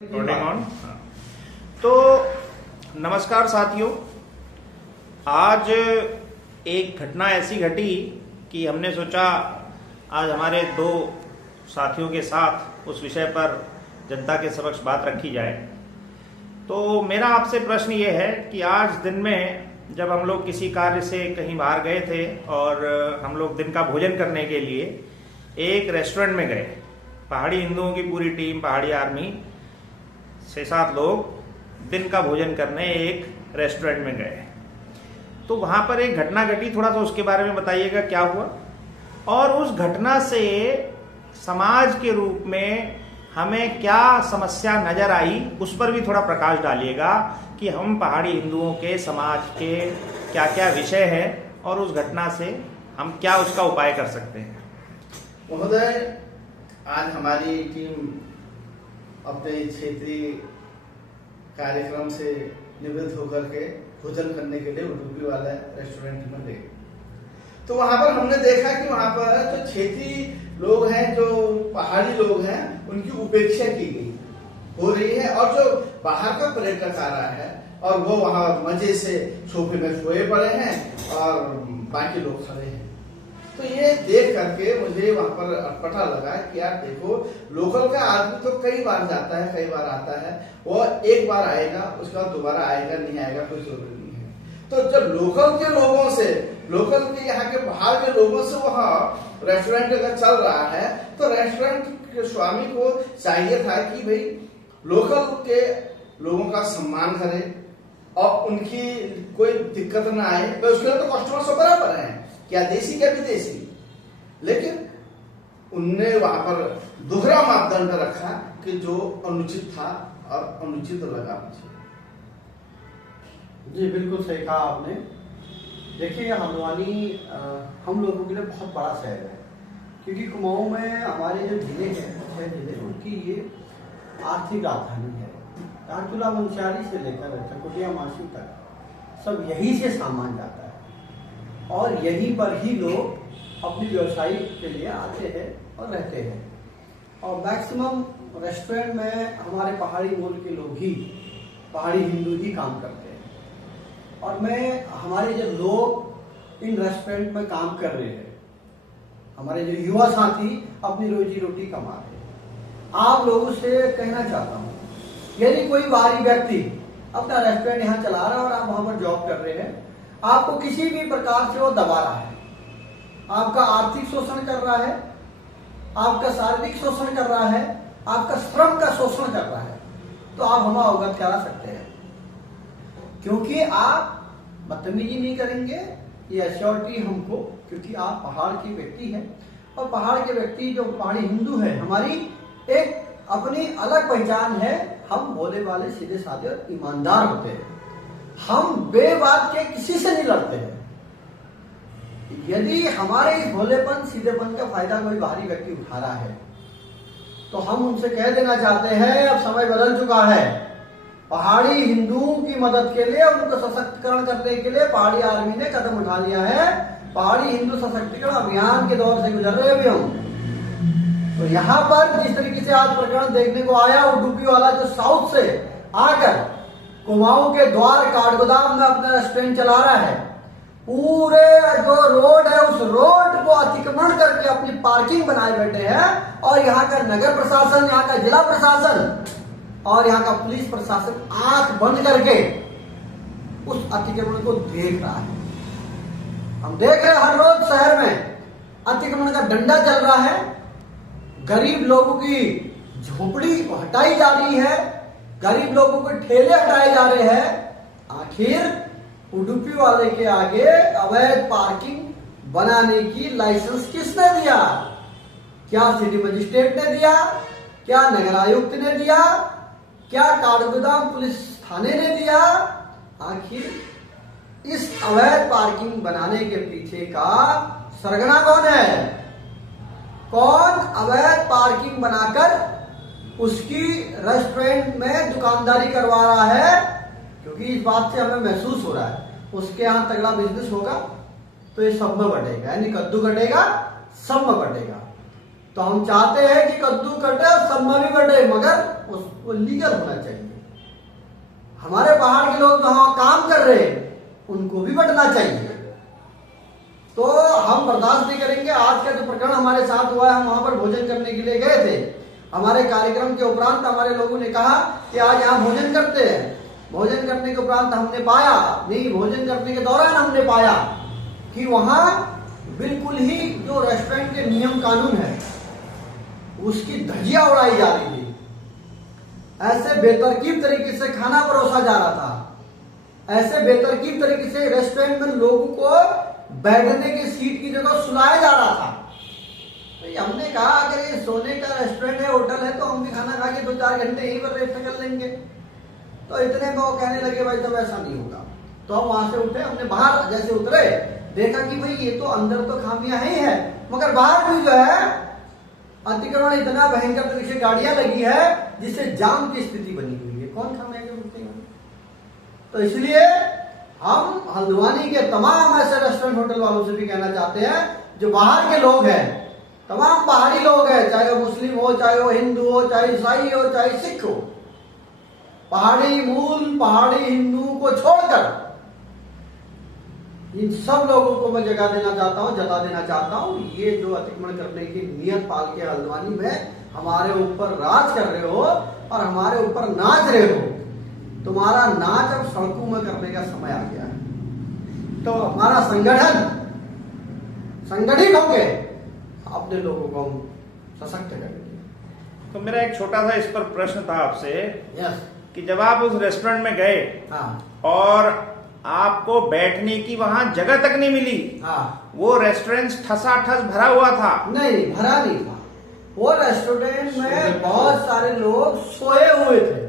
Recording on. तो नमस्कार साथियों, आज एक घटना ऐसी घटी कि हमने सोचा आज हमारे दो साथियों के साथ उस विषय पर जनता के समक्ष बात रखी जाए। तो मेरा आपसे प्रश्न ये है कि आज दिन में जब हम लोग किसी कार्य से कहीं बाहर गए थे और हम लोग दिन का भोजन करने के लिए एक रेस्टोरेंट में गए, पहाड़ी हिंदुओं की पूरी टीम, पहाड़ी आर्मी 6-7 लोग दिन का भोजन करने एक रेस्टोरेंट में गए। तो वहां पर एक घटना घटी, थोड़ा सा उसके बारे में बताइएगा क्या हुआ, और उस घटना से समाज के रूप में हमें क्या समस्या नजर आई उस पर भी थोड़ा प्रकाश डालिएगा कि हम पहाड़ी हिंदुओं के समाज के क्या क्या विषय है और उस घटना से हम क्या उसका उपाय कर सकते हैं। महोदय, आज हमारी टीम अपने क्षेत्रीय कार्यक्रम से निवृत्त होकर के भोजन करने के लिए उडुपी वाला रेस्टोरेंट में गए। तो वहां पर हमने देखा कि वहां पर जो क्षेत्रीय लोग हैं, जो पहाड़ी लोग हैं, उनकी उपेक्षा की गई हो रही है, और जो बाहर का पर्यटक आ रहा है और वो वहां मजे से सोफे में सोए पड़े हैं और बाकी लोग खड़े हैं। तो ये देख करके मुझे वहां पर अटपटा लगा कि यार देखो, लोकल का आदमी तो कई बार जाता है, कई बार आता है, वो एक बार आएगा, उसका दोबारा आएगा नहीं आएगा कोई जरूरी नहीं है। तो जब लोकल के लोगों से, लोकल के यहाँ के बाहर के लोगों से वहाँ रेस्टोरेंट अगर चल रहा है तो रेस्टोरेंट के स्वामी को चाहिए था कि भाई लोकल के लोगों का सम्मान करे और उनकी कोई दिक्कत ना आए। तो उसके लिए तो कस्टमर सब बराबर है, क्या देसी क्या विदेशी, लेकिन उनने वहां पर दोहरा मापदंड रखा कि जो अनुचित था और अनुचित लगा मुझे। जी बिल्कुल सही कहा आपने। देखिए, हल्द्वानी हम लोगों के लिए बहुत बड़ा शहर है, क्योंकि कुमाऊं में हमारे जो जिले हैं, 6 जिले, उनकी ये आर्थिक राजधानी है। धारचूला वंशाली से लेकर चकुटिया मासी तक सब यहीं से सामान जाता है और यहीं पर ही लोग अपनी व्यवसाय के लिए आते हैं और रहते हैं। और मैक्सिमम रेस्टोरेंट में हमारे पहाड़ी मूल के लोग ही, पहाड़ी हिंदू ही काम करते हैं। और मैं, हमारे जो लोग इन रेस्टोरेंट में काम कर रहे हैं, हमारे जो युवा साथी अपनी रोजी रोटी कमा रहे हैं, आप लोगों से कहना चाहता हूँ, यदि कोई बाहरी व्यक्ति अपना रेस्टोरेंट यहाँ चला रहा है और आप वहां पर जॉब कर रहे हैं, आपको किसी भी प्रकार से वो दबा रहा है, आपका आर्थिक शोषण कर रहा है, आपका शारीरिक शोषण कर रहा है, आपका श्रम का शोषण कर रहा है, तो आप हमें अवगत करा सकते हैं, क्योंकि आप बदतमीजी नहीं करेंगे, ये एश्योरिटी हमको, क्योंकि आप पहाड़ के व्यक्ति हैं। और पहाड़ के व्यक्ति जो पहाड़ी हिंदू है, हमारी एक अपनी अलग पहचान है। हम भोले वाले, सीधे साधे और ईमानदार होते हैं। हम बेबात के किसी से नहीं लड़ते हैं। यदि हमारे इस भोलेपन, सीधेपन का फायदा कोई बाहरी व्यक्ति उठा रहा है, तो हम उनसे कह देना चाहते हैं, अब समय बदल चुका है। पहाड़ी हिंदुओं की मदद के लिए, उनको सशक्तिकरण करने के लिए पहाड़ी आर्मी ने कदम उठा लिया है। पहाड़ी हिंदू सशक्तिकरण अभियान के दौर से गुजर रहे अभी हम। तो यहाँ पर जिस तरीके से आज प्रकरण देखने को आया, उडुपी वाला जो साउथ से आकर कुमाऊं के द्वार काठगोदाम में अपना रेस्टोरेंट चला रहा है, पूरे जो रोड है उस रोड को अतिक्रमण करके अपनी पार्किंग बनाए बैठे हैं। और यहाँ का नगर प्रशासन, यहाँ का जिला प्रशासन और यहाँ का पुलिस प्रशासन आंख बंद करके उस अतिक्रमण को देख रहा है। हम देख रहे हैं हर रोज शहर में अतिक्रमण का डंडा चल रहा है, गरीब लोगों की झोपड़ी हटाई जा रही है, गरीब लोगों को ठेले हटाए जा रहे हैं। आखिर उडुपी वाले के आगे अवैध पार्किंग बनाने की लाइसेंस किसने दिया? क्या सिटी मजिस्ट्रेट ने दिया? क्या नगर आयुक्त ने दिया? क्या काठगोदाम पुलिस थाने ने दिया? आखिर इस अवैध पार्किंग बनाने के पीछे का सरगना कौन है? कौन अवैध पार्किंग बनाकर उसकी रेस्टोरेंट में दुकानदारी करवा रहा है? क्योंकि इस बात से हमें महसूस हो रहा है, उसके यहाँ तगड़ा बिजनेस होगा तो ये सब में बढ़ेगा, यानी कद्दू कटेगा सब में बढ़ेगा। तो हम चाहते हैं कि कद्दू कटे सब में भी बढ़े, मगर वो लीगल होना चाहिए। हमारे बाहर के लोग जहां काम कर रहे हैं उनको भी बंटना चाहिए। तो हम बर्दाश्त नहीं करेंगे। आज का जो प्रकरण हमारे साथ हुआ है, हम वहां पर भोजन करने के लिए गए थे। हमारे कार्यक्रम के उपरांत हमारे लोगों ने कहा कि आज यहाँ भोजन करते हैं। भोजन करने के उपरांत हमने पाया, नहीं भोजन करने के दौरान हमने पाया कि वहां बिल्कुल ही जो रेस्टोरेंट के नियम कानून है उसकी धज्जियां उड़ाई जा रही थी। ऐसे बेतरकीब तरीके से खाना परोसा जा रहा था, ऐसे बेतरकीब तरीके से रेस्टोरेंट में लोगों को बैठने की सीट की जगह सुलाया जा रहा था। तो हमने कहा अगर ये सोने का रेस्टोरेंट है, होटल है, तो हम भी खाना खा के 2-4 घंटे यहीं पर रेस्ट कर लेंगे। तो इतने में वो कहने लगे भाई तब ऐसा नहीं होगा। तो हम वहां से उठे, हमने बाहर जैसे उतरे देखा कि भाई ये तो अंदर तो खामियां ही है, मगर बाहर भी जो है अतिक्रमण इतना भयंकर तरीके से गाड़ियां लगी है जिससे जाम की स्थिति बनी हुई है। कौन खामियां के मुक्ति होंगे? तो इसलिए हम हल्द्वानी के तमाम ऐसे रेस्टोरेंट होटल वालों से भी कहना चाहते हैं जो बाहर के लोग हैं, तमाम बाहरी लोग हैं, चाहे वो मुस्लिम हो, चाहे वो हिंदू हो, चाहे ईसाई हो, चाहे सिख हो, पहाड़ी मूल पहाड़ी हिंदुओं को छोड़कर इन सब लोगों को मैं जता देना चाहता हूं ये जो अतिक्रमण करने की नियत पाल के हल्द्वानी में हमारे ऊपर राज कर रहे हो और हमारे ऊपर नाच रहे हो, तुम्हारा नाच अब सड़कों में करने का समय आ गया है। तो हमारा संगठित होके अपने लोगों को हम सशक्त करेंगे। तो मेरा एक छोटा सा इस पर प्रश्न था आपसे यस कि जब आप उस रेस्टोरेंट में गए हाँ और आपको बैठने की वहां जगह तक नहीं मिली, हाँ वो रेस्टोरेंट ठसाठस भरा हुआ था। नहीं भरा नहीं था। वो रेस्टोरेंट में बहुत सारे लोग सोए हुए थे,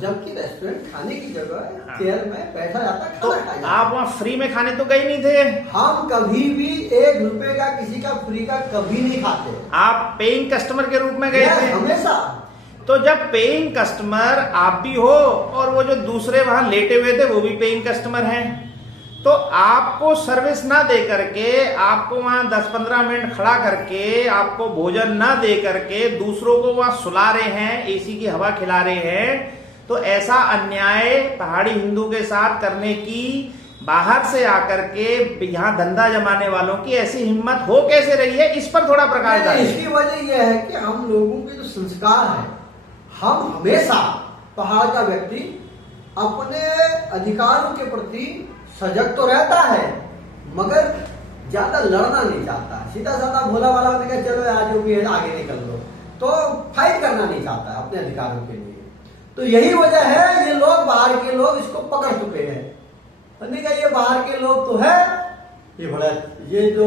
जबकि रेस्टोरेंट खाने की जगह चेयर में बैठा जाता तो खाना खाया। आप वहां फ्री में खाने तो गए नहीं थे? हम कभी भी 1 रुपए का किसी का फ्री का कभी नहीं खाते। आप पेइंग कस्टमर के रूप में गए थे? हमेशा। तो जब पेइंग कस्टमर आप भी हो और वो जो दूसरे वहां लेटे हुए थे वो भी पेइंग कस्टमर हैं, तो आपको सर्विस ना दे करके, आपको वहां 10-15 मिनट खड़ा करके, आपको भोजन ना दे करके दूसरों को वहां सुला रहे हैं, एसी की हवा खिला रहे हैं, तो ऐसा अन्याय पहाड़ी हिंदू के साथ करने की बाहर से आकर के यहाँ धंधा जमाने वालों की ऐसी हिम्मत हो कैसे रही है? इस पर थोड़ा प्रकाश डालिए। इसकी वजह यह है कि हम लोगों के जो संस्कार है, हम हमेशा पहाड़ का व्यक्ति अपने अधिकारों के प्रति सजग तो रहता है मगर ज्यादा लड़ना नहीं चाहता। सीधा साधा भोला वाला होने का चलो आज जो भी है आगे निकल लो, तो फाइट करना नहीं चाहता अपने अधिकारों के लिए। तो यही वजह है ये लोग बाहर के लोग इसको पकड़ चुके हैं। हमने कहा ये बाहर के लोग तो है, ये जो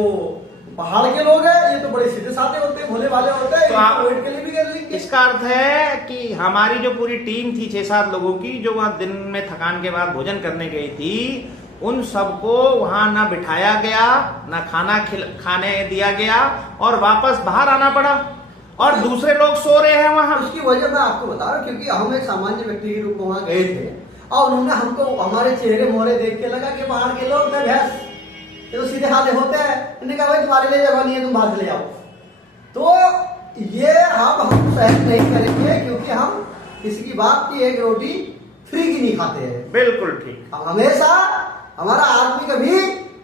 पहाड़ के लोग हैं ये तो बड़े सीधे साधे होते हैं, भोले भाले होते हैं, तो आप वेट के लिए भी कर लेंगे। इसका अर्थ है कि हमारी जो पूरी टीम थी 6-7 लोगों की, जो वहां दिन में थकान के बाद भोजन करने गई थी, उन सबको वहां ना बिठाया गया, ना खाने दिया गया और वापस बाहर आना पड़ा और दूसरे लोग सो रहे हैं वहां। उसकी वजह मैं आपको बता रहा हूँ, क्योंकि हम एक सामान्य व्यक्ति के रूप में वहां गए थे और उन्होंने हमको हमारे चेहरे मोहरे देख के लगा कि बाहर के लोग ना भैंस ये तो सीधे हाथे होते हैं। उन्होंने कहा भाई तुम्हारे लिए जगह नहीं है, तुम बाहर चले जाओ। तो ये हम सहन नहीं करेंगे क्योंकि हम किसी की बात की एक रोटी फ्री की नहीं खाते हैं। बिल्कुल ठीक। हमेशा हमारा आदमी कभी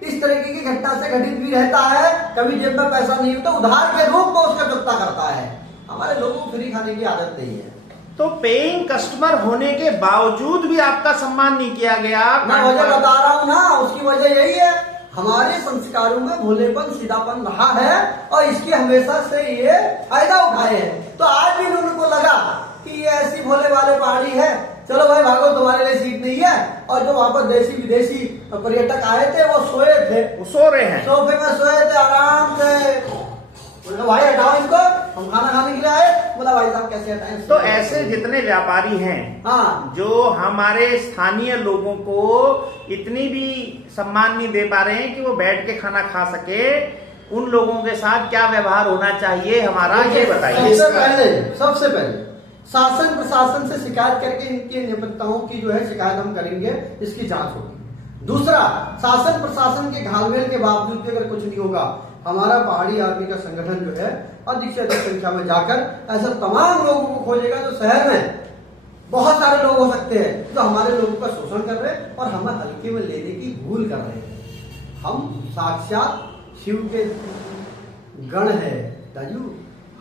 इस तरीके की घटना से घटित भी रहता है, कभी जेब में पैसा नहीं होता उधार के रूप में उसका चुकता करता है। हमारे लोगों को फ्री खाने की आदत नहीं है। तो पेइंग कस्टमर होने के बावजूद भी आपका सम्मान नहीं किया गया। मैं वजह बता रहा हूँ ना, उसकी वजह यही है हमारे संस्कारों में भोलेपन सीधापन रहा है और इसकी हमेशा से ये फायदा उठाए हैं। तो आज भी उनको लगा कि ये ऐसी भोले वाले पहाड़ी है, चलो भाई भागो तुम्हारे लिए सीट नहीं है। और जो वहां पर देशी विदेशी पर्यटक आए थे वो सोए थे, वो सो रहे हैं सोफे में सोए थे आराम से। बोला भाई हटाओ इनको, हम खाना खाने के लिए आए। बोला भाई साहब कैसे हटाएं? तो ऐसे जितने व्यापारी हैं हाँ, जो हमारे स्थानीय लोगों को इतनी भी सम्मान नहीं दे पा रहे हैं कि वो बैठ के खाना खा सके, उन लोगों के साथ क्या व्यवहार होना चाहिए हमारा, ये बताइए। सबसे पहले शासन प्रशासन से शिकायत करके इनकी नियमितताओं की जो है शिकायत हम करेंगे, इसकी जांच होगी। दूसरा, शासन प्रशासन के घालमेल के बावजूद भी अगर कुछ नहीं होगा, हमारा पहाड़ी आर्मी का संगठन जो है अधिक से अधिक संख्या में जाकर ऐसे तमाम लोगों को खोजेगा जो शहर में बहुत सारे लोग हो सकते हैं जो हमारे लोगों का शोषण कर रहे हैं और हमें हल्के में लेने की भूल कर रहे हैं। हम साक्षात शिव के गण है राजू,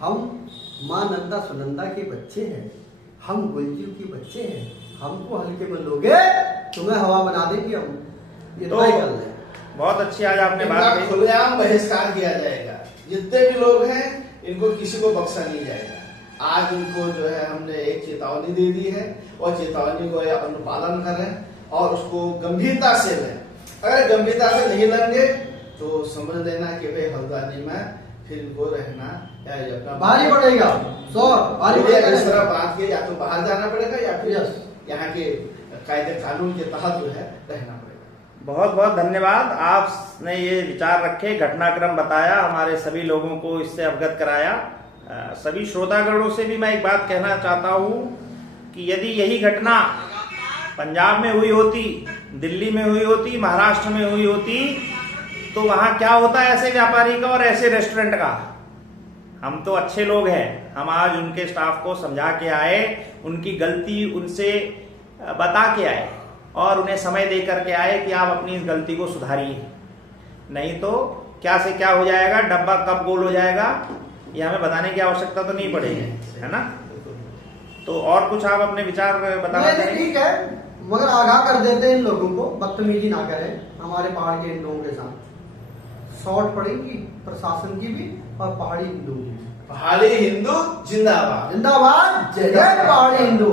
हम माँ नंदा सुनंदा के बच्चे हैं, हम गुलजू के बच्चे हैं, हमको हल्के में लोगे तुम्हें हवा बना देंगे हम, ये तो तय कर लें। बहुत अच्छी आज आपने बात इनका कही। खुलेआम बहिष्कार किया जाएगा, जितने भी लोग हैं इनको किसी को बख्शा नहीं जाएगा। आज इनको जो है हमने एक चेतावनी दे दी है और चेतावनी को अनुपालन करें और उसको गंभीरता से लें। अगर गंभीरता से नहीं लेंगे तो समझ लेना कि भाई हल्द्वानी में फिर इनको रहना या अपना भारी पड़ेगा, भारी पड़ेगा। इस तरह बात के या तो बाहर जाना पड़ेगा या फिर यस। यहाँ के कायदे कानून के तहत जो है रहना पड़ेगा। बहुत बहुत धन्यवाद, आपने ये विचार रखे, घटनाक्रम बताया, हमारे सभी लोगों को इससे अवगत कराया। सभी श्रोतागणों से भी मैं एक बात कहना चाहता हूँ कि यदि यही घटना पंजाब में हुई होती, दिल्ली में हुई होती, महाराष्ट्र में हुई होती, तो वहां क्या होता है ऐसे व्यापारी का और ऐसे रेस्टोरेंट का। हम तो अच्छे लोग हैं, हम आज उनके स्टाफ को समझा के आए, उनकी गलती उनसे बता के आए और उन्हें समय दे करके आए कि आप अपनी इस गलती को सुधारिए, नहीं तो क्या से क्या हो जाएगा, डब्बा कब गोल हो जाएगा ये हमें बताने की आवश्यकता तो नहीं पड़ेगी, है ना। तो और कुछ आप अपने विचार बताना चाहेंगे? ठीक है, मगर आगाह कर देते हैं इन लोगों को, बदतमीजी ना करें हमारे पहाड़ के इन लोगों के साथ। शॉर्ट पड़ेगी प्रशासन की भी और पहाड़ी हिंदू की। पहाड़ी हिंदू जिंदाबाद, जिंदाबाद, जय जय पहाड़ी हिंदू।